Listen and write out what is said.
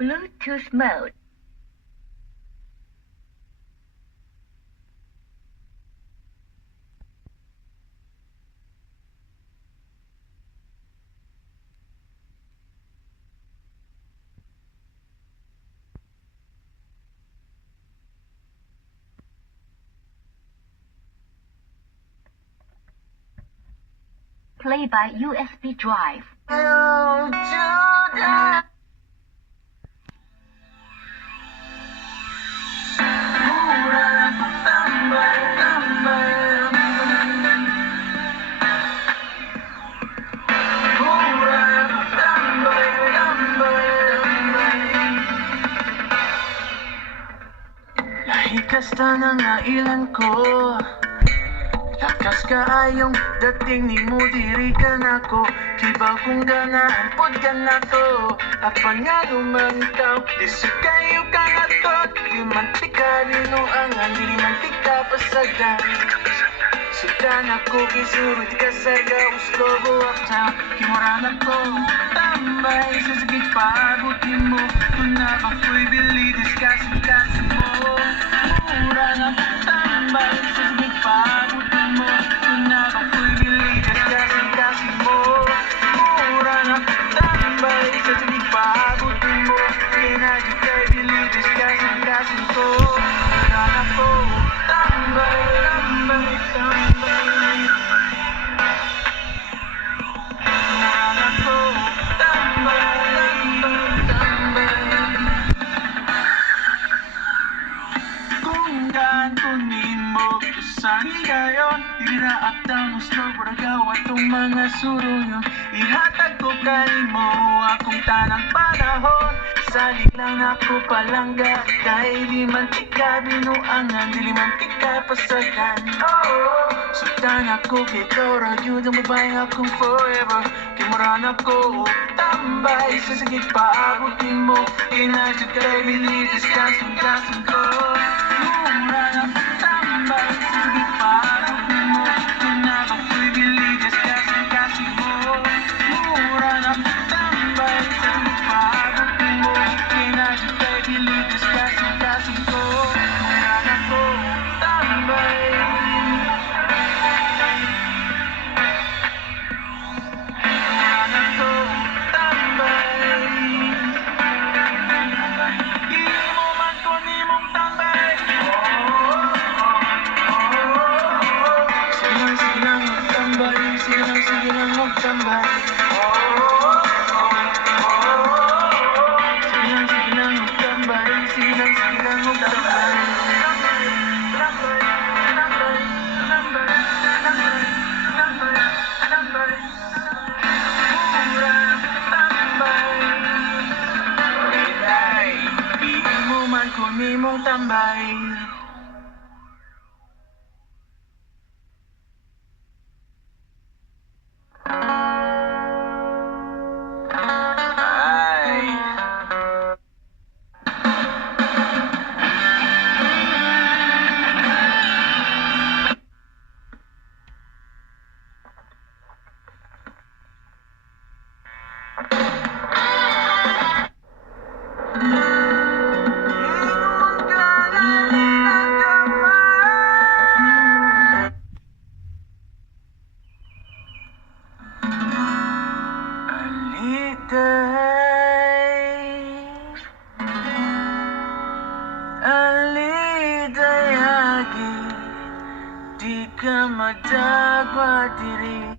Bluetooth mode. Play by USB drive. Kasta ng nailan ko, lakas kaayong dating ni mo diri ka nako. Kibaw kung ganaan pod ka na to. Apan nga lumantaw, diso kayo ka na to. Di man tika rinuangan, di man tika pasagan. Sudan ako kisurod ka sa gawas ko, go uptown. Kimuran ako, tambay sa sakit paabutin mo. Kung na bang ko'y bili, discuss mo. Mura na tambay sa sakit paabutin mo. Kung na bang ko'y bili, discuss mo. Mura na tambay sa sakit paabutin mo. Kinadyo ko'y bili, discuss ko. Mura na ko, tambay, tambay, tambay. Sani gayon, ira at ang gusto ko nagawa itong mga suruyon. Ihatag ko kay mo akong tanang panahon. Salig lang ako palangga, dahil di man tika binuangan, di man tika pasagan. Sultan ako kay ikaw, ragyod ang babaeng akong forever. Kimuran ako, tambay sa sakit paabutin mo. Inadyo kay bili, discuss ko. Mura na tambay sa sakit paabutin mo. Kung na bang ko'y bili, discuss mo. Mura na tambay sa sakit paabutin mo. Inadyo kay bili, discuss ko. Mura na ko, tambay. Mong tambay. Alidayagi, di ka madagwa diri.